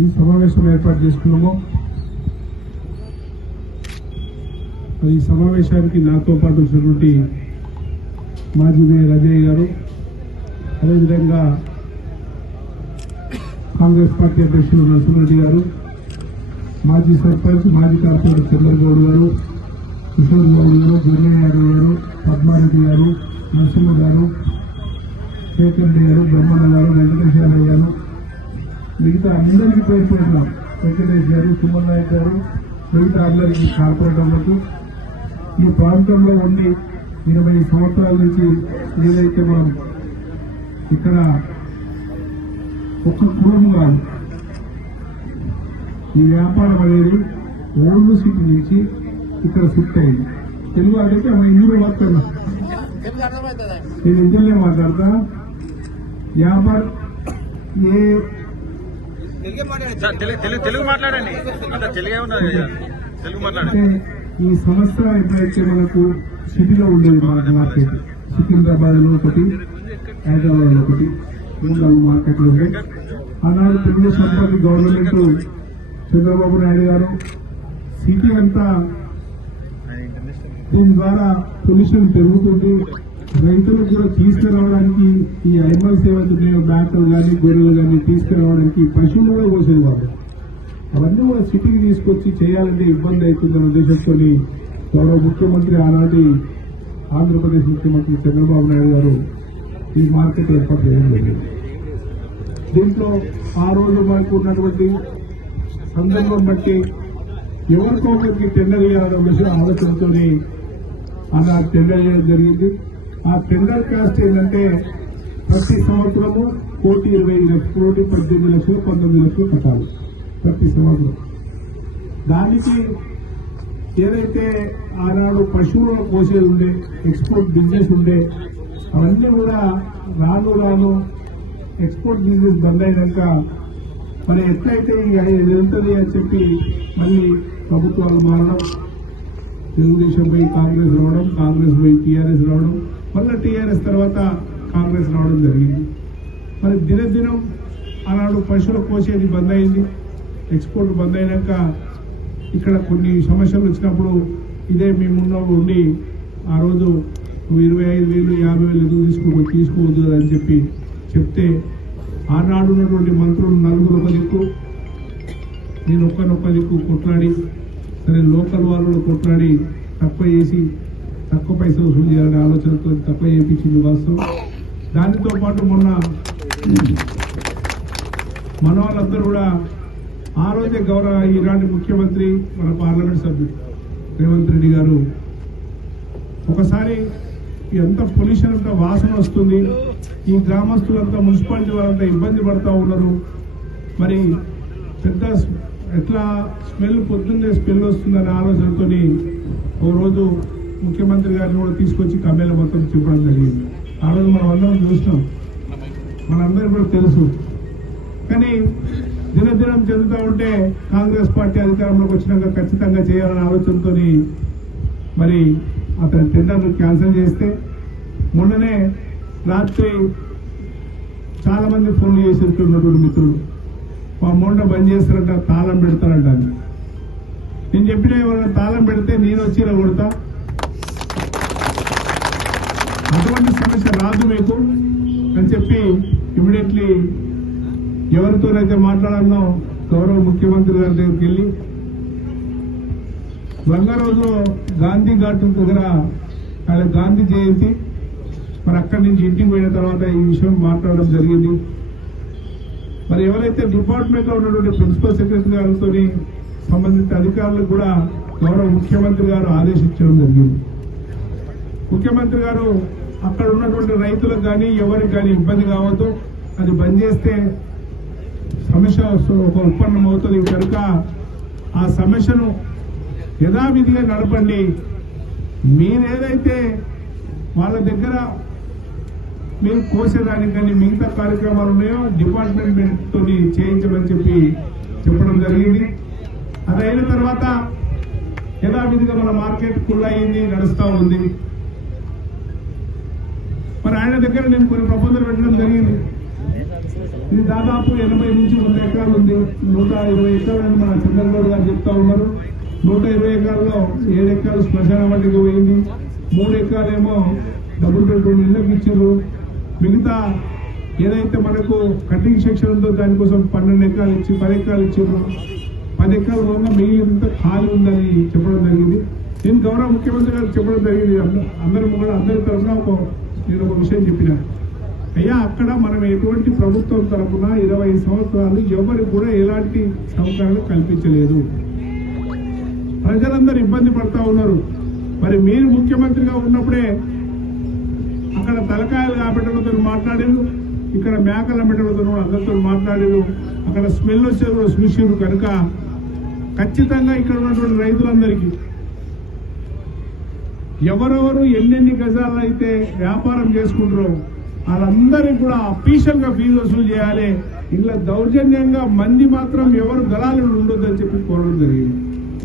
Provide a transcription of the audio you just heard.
ఈ సమావేశం ఏర్పాటు చేసుకున్నామో ఈ సమావేశానికి నాతో పాటు వచ్చినటువంటి మాజీ మేయర్ అజయ్ గారు, అదేవిధంగా కాంగ్రెస్ పార్టీ అధ్యక్షులు నరసింహారెడ్డి గారు, మాజీ సర్పంచ్ మాజీ కార్పొరేటర్ చంద్రగౌడ్ గారు, కిషోర్ గౌడ్ గారు, జూనియర్ యాదవ్ గారు, పద్మారెడ్డి గారు, నరసింహ గారు, శేఖర్ రెడ్డి గారు, బ్రహ్మణ గారు, వెంకటేశ్వర గారు, మిగతా అందరికీ పేరు పెట్టినాం. వెంకటేష్ గారు, సుమన్ నాయక్ గారు, మిగతా అందరికీ కార్పొరేటర్లకు ఈ ప్రాంతంలో ఉండి 20 సంవత్సరాల నుంచి ఏదైతే మనం ఇక్కడ ఒక్క కులం కాదు, ఈ వ్యాపారం అనేది ఓల్డ్ సిటీ నుంచి ఇక్కడ షిఫ్ట్ అయింది. తెలుగు అడిగితే హిందీలో మాట్లాడుతున్నా, నేను హిందీలో మాట్లాడతా. వ్యాపారం తెలుగు మాట్లాడండి, తెలుగు అంటే ఈ సంవత్సరం ఎప్పుడైతే మనకు సిటీలో ఉండేది మార్కెట్, సికింద్రాబాద్ లో ఒకటి, హైదరాబాద్ లో ఒకటి, మార్కెట్లు ఉండే. ఆనాడు తెలుగుదేశం పార్టీ గవర్నమెంట్ చంద్రబాబు నాయుడు గారు సిటీ అంతా దీని ద్వారా పొల్యూషన్ పెరుగుతుంది, రైతులు కూడా తీసుకురావడానికి ఈ ఐమల్స్ ఏవైతున్నాయో మేకలు కానీ గొర్రెలు కానీ తీసుకురావడానికి పశువులు కూడా కోసేవారు. అవన్నీ కూడా సిటీకి తీసుకొచ్చి చేయాలంటే ఇబ్బంది అవుతుందన్న ఉద్దేశంతో గౌరవ ముఖ్యమంత్రి ఆనాటి ఆంధ్రప్రదేశ్ ముఖ్యమంత్రి చంద్రబాబు నాయుడు గారు ఈ మార్కెట్ ఏర్పాటు చేయడం జరిగింది. దీంట్లో ఆ రోజు మనకు ఉన్నటువంటి సందర్భం బట్టి ఎవరికొకరికి టెండర్ ఇవ్వాలన్న విషయం ఆలోచనతో అలా టెండర్ చేయడం జరిగింది. ఆ టెండర్ కాస్ట్ ఏంటంటే ప్రతి సంవత్సరము 1,20,00,000, 18,00,000, 19,00,000 కట్టాలి ప్రతి సంవత్సరం. దానికి ఏదైతే ఆనాడు పశువులను కోసేది ఉండే, ఎక్స్పోర్ట్ బిజినెస్ ఉండే, అవన్నీ కూడా రాను రాను ఎక్స్పోర్ట్ బిజినెస్ బంద్ అయినాక మరి ఎట్లయితే ఇది ఉంటుంది అని చెప్పి మళ్ళీ ప్రభుత్వాలు మారడం, తెలుగుదేశం పోయి కాంగ్రెస్ రావడం, కాంగ్రెస్ పోయి టీఆర్ఎస్ రావడం, మళ్ళీ టీఆర్ఎస్ తర్వాత కాంగ్రెస్ రావడం జరిగింది. మరి దినదినం ఆనాడు పశువులు కోసేది బంద్ అయింది, ఎక్స్పోర్ట్ బంద్ అయినాక ఇక్కడ కొన్ని సమస్యలు వచ్చినప్పుడు ఇదే మేమున్న ఉండి ఆ రోజు 25,000, 50,000 ఎందుకు తీసుకోవద్దు అని చెప్పి చెప్తే ఆనాడు ఉన్నటువంటి మంత్రులు నలుగురు ఒక దిక్కు, నేను ఒక్కనొక్క దిక్కు కొట్లాడి, సరే లోకల్ వాళ్ళు కొట్లాడి తక్కువ చేసి తక్కువ పైసలు వసూలు చేయాలనే ఆలోచనతో తక్కువ చేయించింది వాస్తవం. దానితో పాటు మొన్న మన వాళ్ళందరూ కూడా ఆ రోజే గౌరవ ఈనాటి ముఖ్యమంత్రి మన పార్లమెంట్ సభ్యుడు రేవంత్ రెడ్డి గారు ఒకసారి ఎంత పొల్యూషన్ అంతా వాసన వస్తుంది, ఈ గ్రామస్తులంతా మున్సిపాలిటీ వాళ్ళంతా ఇబ్బంది పడతా ఉన్నారు, మరి పెద్ద ఎట్లా స్మెల్ పొద్దున్నే స్మెల్ వస్తుందనే ఆలోచనతో ఓ రోజు ముఖ్యమంత్రి గారిని కూడా తీసుకొచ్చి కమ్మేల మొత్తం చెప్పడం జరిగింది. ఆ రోజు మనం అందరం చూసినాం, మనందరికీ కూడా తెలుసు. కానీ దినదినం చెందుతూ ఉంటే కాంగ్రెస్ పార్టీ అధికారంలోకి వచ్చినాక ఖచ్చితంగా చేయాలనే ఆలోచనతో మరి అతని టెండర్ను క్యాన్సిల్ చేస్తే మొన్ననే రాత్రి చాలా మంది ఫోన్లు చేసినటువంటి మిత్రులు మా మోండ బంద్ చేస్తారంట, తాళం పెడతారంట. నేను చెప్పిన ఎవరైనా తాళం పెడితే నేను వచ్చి ఇలా కొడతా, అటువంటి సమస్య రాదు మీకు అని చెప్పి ఇమీడియట్లీ ఎవరితోనైతే మాట్లాడాలో గౌరవ ముఖ్యమంత్రి గారి దగ్గరికి వెళ్ళి రంగారోజులో గాంధీ ఘాట్ దగ్గర ఆయన గాంధీ జయంతి, మరి అక్కడి నుంచి ఇంటికి పోయిన తర్వాత ఈ విషయం మాట్లాడడం జరిగింది. మరి ఎవరైతే డిపార్ట్మెంట్ లో ఉన్నటువంటి ప్రిన్సిపల్ సెక్రటరీ గారితో సంబంధిత అధికారులకు కూడా గౌరవ ముఖ్యమంత్రి గారు ఆదేశించడం జరిగింది. ముఖ్యమంత్రి గారు అక్కడ ఉన్నటువంటి రైతులకు కానీ ఎవరికి కానీ ఇబ్బంది కావద్దు, అది బంద్ చేస్తే సమస్య ఒక ఉత్పన్నం అవుతుంది కనుక ఆ సమస్యను యథావిధిగా నడపండి, మీరేదైతే వాళ్ళ దగ్గర మీరు కోసేదానికి కానీ మిగతా కార్యక్రమాలు ఉన్నాయో డిపార్ట్మెంట్ తో చేయించమని చెప్పి చెప్పడం జరిగింది. అది అయిన తర్వాత యథావిధిగా మన మార్కెట్ ఫుల్ అయింది, నడుస్తూ ఉంది. మరి ఆయన దగ్గర నేను కొన్ని ప్రపోజల్ పెట్టడం జరిగింది. ఇది దాదాపు 80 నుంచి 100 ఎకరాలు ఉంది. 120 ఎకరాలని మన చంద్రబాబు గారు చెప్తా ఉన్నారు. 120 ఎకరాల్లో 7 ఎకరాలు శ్మశాన వాటికి పోయింది, 3 ఎకరాలేమో డబుల్ బెడ్రూమ్ ఇళ్ళకి ఇచ్చారు. మిగతా ఏదైతే మనకు కటింగ్ సెక్షన్ ఉందో దానికోసం 12 ఎకరాలు ఇచ్చి 10 ఎకరాలు ఇచ్చారు. 10 ఎకరాల వల్ల మిగిలినంత ఖాళీ ఉందని చెప్పడం జరిగింది. నేను గౌరవ ముఖ్యమంత్రి గారు చెప్పడం జరిగింది. అందరి తరఫున నేను ఒక విషయం చెప్పిన, అయ్యా అక్కడ మనం ఎటువంటి ప్రభుత్వం తరఫున 20 సంవత్సరాలు ఎవరికి కూడా ఎలాంటి సౌకర్యాలు కల్పించలేదు. ప్రజలందరూ ఇబ్బంది పడతా ఉన్నారు. మరి మీరు ముఖ్యమంత్రిగా ఉన్నప్పుడే అక్కడ తలకాయలు కాబెట్టడంతో మాట్లాడారు, ఇక్కడ మేకల పెట్టడంతో అందరితో మాట్లాడారు. అక్కడ స్మెల్ వచ్చేది కూడా చూసారు. కనుక ఖచ్చితంగా ఇక్కడ ఉన్నటువంటి రైతులందరికీ ఎవరెవరు ఎన్నెన్ని గజాల్లో అయితే వ్యాపారం చేసుకుంటారో వాళ్ళందరికీ కూడా అఫీషియల్ గా ఫీజు వసూలు చేయాలి. ఇలా దౌర్జన్యంగా మంది మాత్రం ఎవరు దళాలు ఉండొద్దని చెప్పి కోరడం జరిగింది.